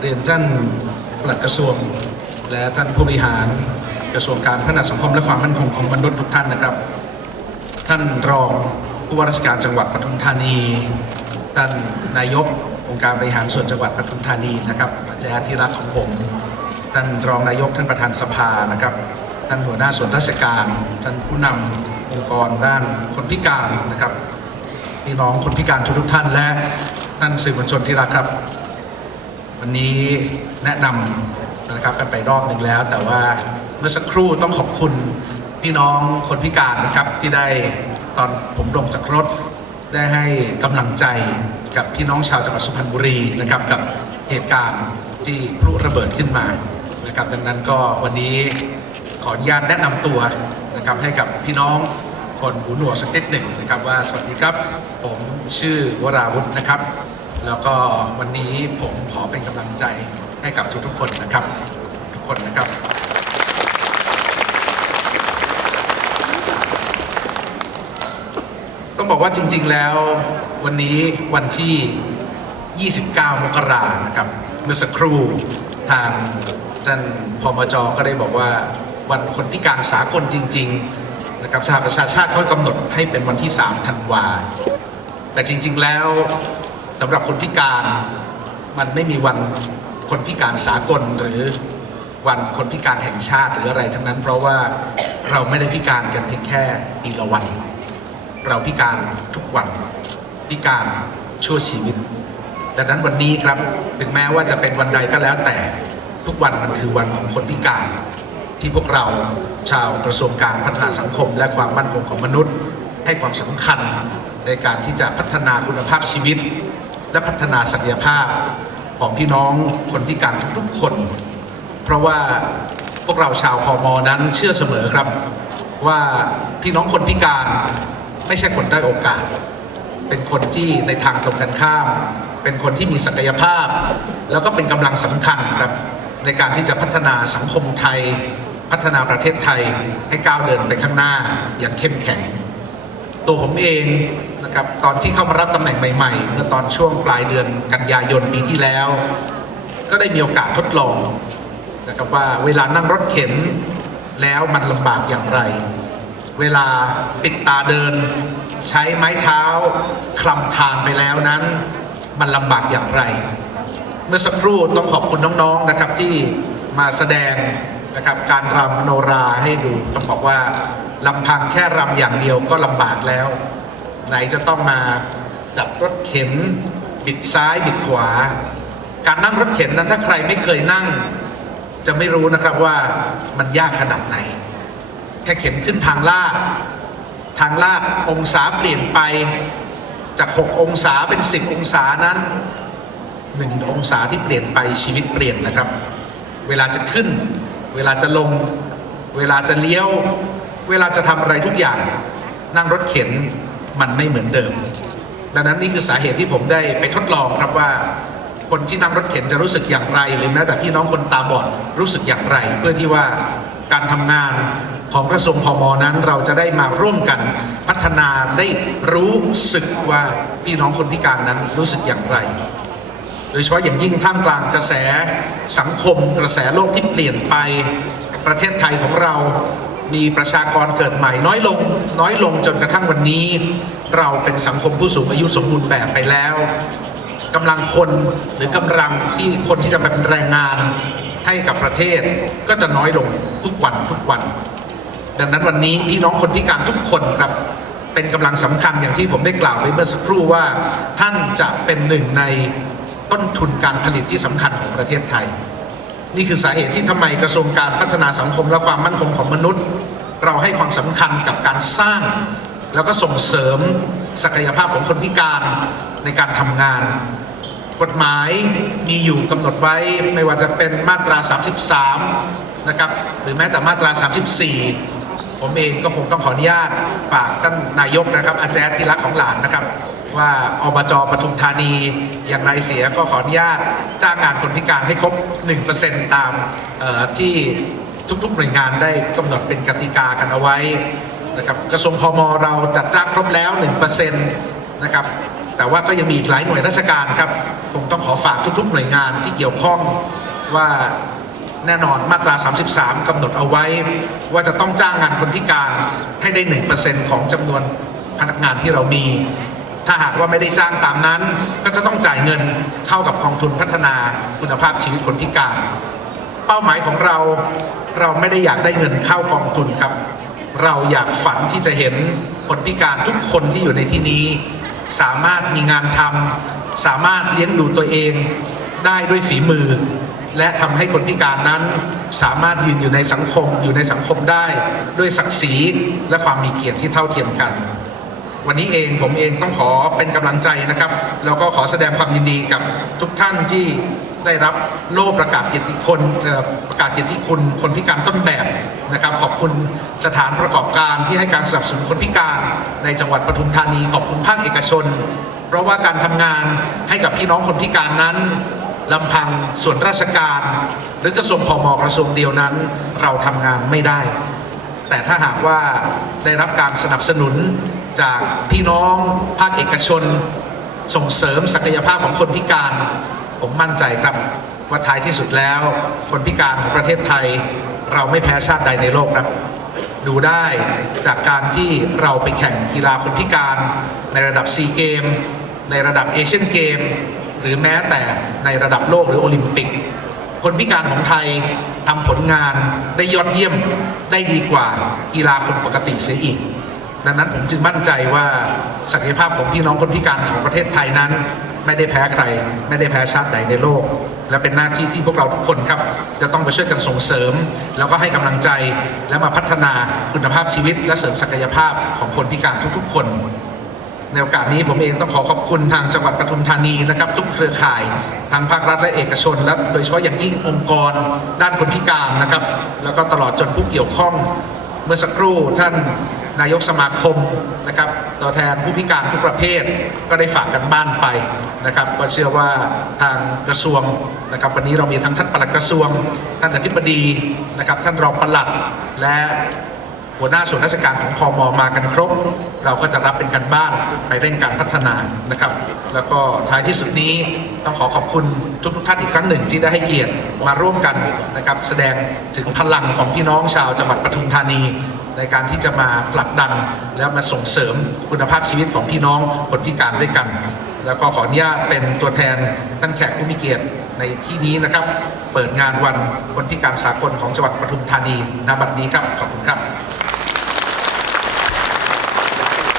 เรียนท่านปลัดกระทรวง และท่านผู้บริหารกระทรวงการพัฒนาสังคมและความมั่นคงของมนุษย์ทุกท่านนะครับ ท่านรองผู้ว่าราชการจังหวัดปทุมธานี ท่านนายกองค์การบริหารส่วนจังหวัดปทุมธานีนะครับอาจารย์ที่รักของผม ท่านรองนายกท่านประธานสภานะครับ ท่านหัวหน้าส่วนราชการ ท่านผู้นำองค์กรด้านคนพิการนะครับพี่น้องคนพิการทุกท่านและท่านสื่อมวลชนที่รักครับ วันนี้แนะนำนะครับกันไปรอบหนึ่งแล้ว แต่ว่าเมื่อสักครู่ต้องขอบคุณพี่น้องคนพิการนะครับที่ได้ตอนผมลงจากรถได้ให้กำลังใจกับพี่น้องชาวจังหวัดสุพรรณบุรีนะครับกับเหตุการณ์ที่พลุระเบิดขึ้นมานะครับ ดังนั้นก็วันนี้ขออนุญาตแนะนำตัวนะครับให้กับพี่น้องคนหูหนวกสักนิดหนึ่งนะครับว่าสวัสดีครับ ผมชื่อวราวุฒินะครับ แล้วก็วันนี้ผมขอเป็นกำลังใจให้กับทุกๆคนนะครับ ทุกคนนะครับ ต้องบอกว่าจริง ๆ แล้ววันนี้วันที่ 29 มกรานะครับ เมื่อสักครู่ทางท่านพมจก็ได้บอกว่าวันคนพิการสากลจริง ๆ นะครับสหประชาชาติเขากำหนดให้เป็นวันที่ 3 ธันวา แต่จริง ๆ แล้ว สำหรับคนพิการมันไม่มีวันคนพิการสากลหรือวันคนพิการแห่งชาติหรืออะไรทั้งนั้น เพราะว่าเราไม่ได้พิการกันเพียงแค่ปีละวัน เราพิการทุกวันพิการชั่วชีวิตดังนั้นวันนี้ครับถึงแม้ว่าจะเป็นวันใดก็แล้วแต่ทุกวันมันคือวันของคนพิการ ที่พวกเราชาวกระทรวงการพัฒนาสังคม และความมั่นคงของมนุษย์ ให้ความสำคัญในการที่จะพัฒนาคุณภาพชีวิต และพัฒนาศักยภาพของพี่น้องคนพิการทุกๆคน เพราะว่าพวกเราชาวพอมอนั้นเชื่อเสมอครับ ว่าพี่น้องคนพิการไม่ใช่คนได้โอกาส เป็นคนที่ในทางตรงกันข้าม เป็นคนที่มีศักยภาพ แล้วก็เป็นกำลังสำคัญครับในการที่จะพัฒนาสังคมไทย พัฒนาประเทศไทยให้ก้าวเดินไปข้างหน้าอย่างเข้มแข็ง ตัวผมเอง นะครับตอนที่เข้ามารับตำแหน่งใหม่ๆ เมื่อตอนช่วงปลายเดือนกันยายนปีที่แล้ว ก็ได้มีโอกาสทดลองนะครับว่าเวลานั่งรถเข็นแล้วมันลำบากอย่างไร เวลาปิดตาเดิน ใช้ไม้เท้าคลำทางไปแล้วนั้น มันลำบากอย่างไร เมื่อสักครู่ต้องขอบคุณน้องๆนะครับที่มาแสดงนะครับการรำโนราให้ดูต้องบอกว่าลำพังแค่รำอย่างเดียวก็ลำบากแล้ว ไหนจะต้องมาจับรถเข็นบิดซ้ายบิดขวา การนั่งรถเข็นนั้นถ้าใครไม่เคยนั่ง จะไม่รู้นะครับว่ามันยากขนาดไหนแค่เข็นขึ้นทางลาดทางลาดองศาเปลี่ยนไปจาก 6 องศาเป็น 10 องศานั้นหนึ่งองศาที่เปลี่ยนไปชีวิตเปลี่ยนนะครับ เวลาจะขึ้น เวลาจะลง เวลาจะเลี้ยว เวลาจะทำอะไรทุกอย่าง นั่งรถเข็น มันไม่เหมือนเดิม ดังนั้นนี่คือสาเหตุที่ผมได้ไปทดลองครับว่า คนที่นั่งรถเข็นจะรู้สึกอย่างไร หรือแม้แต่พี่น้องคนตาบอดรู้สึกอย่างไร เพื่อที่ว่าการทำงานของกระทรวงพมนั้นเราจะได้มาร่วมกันพัฒนาได้รู้สึกว่าพี่น้องคนพิการนั้นรู้สึกอย่างไร โดยเฉพาะอย่างยิ่งท่ามกลางกระแสสังคม กระแสโลกที่เปลี่ยนไปประเทศไทยของเรา มีประชากรเกิดใหม่น้อยลงน้อยลงจนกระทั่งวันนี้ เราเป็นสังคมผู้สูงอายุสมบูรณ์แบบไปแล้วกำลังคนหรือกำลังที่คนที่จะเป็นแรงงานให้กับประเทศก็จะน้อยลงทุกวันทุกวัน ดังนั้นวันนี้พี่น้องคนพิการทุกคนครับเป็นกำลังสำคัญอย่างที่ผมได้กล่าวไปเมื่อสักครู่ว่า ท่านจะเป็นหนึ่งในต้นทุนการผลิตที่สำคัญของประเทศไทย นี่คือสาเหตุที่ทำไมกระทรวงการพัฒนาสังคมและความมั่นคงของมนุษย์ เราให้ความสำคัญกับการสร้าง แล้วก็ส่งเสริมศักยภาพของคนพิการในการทำงาน กฎหมายมีอยู่กำหนดไว้ไม่ว่าจะเป็นมาตรา 33 นะครับหรือแม้แต่มาตรา 34 ผมเองก็คงต้องขออนุญาตฝากท่านนายกนะครับ อาจารย์ที่รักของหลานนะครับ ว่าอบจปทุมธานีอย่างไรเสียก็ขออนุญาตจ้างงานคนพิการให้ครบ 1%ตามเอ่อที่ทุกๆหน่วยงานได้กำหนดเป็นกติกากันเอาไว้นะครับกระทรวงพมเราจัดจ้างครบแล้ว 1%นะครับแต่ว่าก็ยังมีอีกหลายหน่วยราชการครับผมต้องขอฝากทุกๆหน่วยงานที่เกี่ยวข้องว่า แน่นอนมาตรา 33กำหนดเอาไว้ ว่าจะต้องจ้างงานคนพิการให้ได้ 1%ของจำนวนพนักงานที่เรามี ถ้าหากว่าไม่ได้จ้างตามนั้น ก็จะต้องจ่ายเงินเข้ากับกองทุนพัฒนาคุณภาพชีวิตคนพิการ เป้าหมายของเราเราไม่ได้อยากได้เงินเข้ากองทุนครับ เราอยากฝันที่จะเห็นคนพิการทุกคนที่อยู่ในที่นี้ สามารถมีงานทำสามารถเลี้ยงดูตัวเองได้ด้วยฝีมือ และทำให้คนพิการนั้นสามารถยืนอยู่ในสังคมอยู่ในสังคมได้ด้วยศักดิ์ศรีและความมีเกียรติที่เท่าเทียมกัน วันนี้เองผมเองต้องขอเป็นกำลังใจนะครับแล้วก็ขอแสดงความยินดีกับทุกท่านที่ได้รับโล่ประกาศเกียรติคุณประกาศเกียรติคุณคนพิการต้นแบบนะครับ ขอบคุณสถานประกอบการที่ให้การสนับสนุนคนพิการในจังหวัดปทุมธานีขอบคุณภาคเอกชน เพราะว่าการทำงานให้กับพี่น้องคนพิการนั้น ลำพังส่วนราชการ หรือกระทรวงพมกระทรวงเดียวนั้น เราทำงานไม่ได้ แต่ถ้าหากว่าได้รับการสนับสนุนจากพี่น้องภาคเอกชน ส่งเสริมศักยภาพของคนพิการ ผมมั่นใจครับว่าท้ายที่สุดแล้ว คนพิการของประเทศไทย เราไม่แพ้ชาติใดในโลกครับ ดูได้จากการที่เราไปแข่งกีฬาคนพิการ ในระดับซีเกมในระดับเอเชียนเกม หรือแม้แต่ในระดับโลกหรือโอลิมปิก คนพิการของไทยทำผลงานได้ยอดเยี่ยมได้ดีกว่ากีฬาคนปกติเสียอีก ดังนั้นผมจึงมั่นใจว่าศักยภาพของพี่น้องคนพิการของประเทศไทยนั้น ไม่ได้แพ้ใคร ไม่ได้แพ้ชาติใดในโลก และเป็นหน้าที่ที่พวกเราทุกคนครับ จะต้องไปช่วยกันส่งเสริม แล้วก็ให้กำลังใจและมาพัฒนาคุณภาพชีวิต และเสริมศักยภาพของคนพิการทุกๆ คน ในโอกาสนี้ผมเองต้องขอขอบคุณทางจังหวัดปทุมธานีนะครับ ทุกเครือข่ายทางภาครัฐและเอกชน และโดยเฉพาะอย่างยิ่งองค์กรด้านคนพิการนะครับ แล้วก็ตลอดจนผู้เกี่ยวข้องเมื่อสักครู่ท่านนายกสมาคมนะครับตัวแทนผู้พิการทุกประเภทก็ได้ฝากกันบ้านไปนะครับ ก็เชื่อว่าทางกระทรวงนะครับวันนี้เรามีทั้งท่านปลัดกระทรวง ท่านอธิบดีนะครับท่านรองปลัดและ หัวหน้าส่วนราชการของพอมมากันครบ เราก็จะรับเป็นการบ้านไปเร่งการพัฒนานะครับ แล้วก็ท้ายที่สุดนี้ต้องขอขอบคุณทุกทท่านอีกครั้งหนึ่งที่ได้ให้เกียรติมาร่วมกันนะครับ แสดงถึงพลังของพี่น้องชาวจังหวัดปทุมธานี ในการที่จะมาผลักดันและมาส่งเสริมคุณภาพชีวิตของพี่น้องคนพิการด้วยกัน แล้วก็ขออนุญาตเป็นตัวแทนท่านแขกผู้มีเกียรติในที่นี้นะครับ เปิดงานวันคนพิการสากลของจังหวัดปทุมธานีณบัดนี้ครับขอบคุณครับ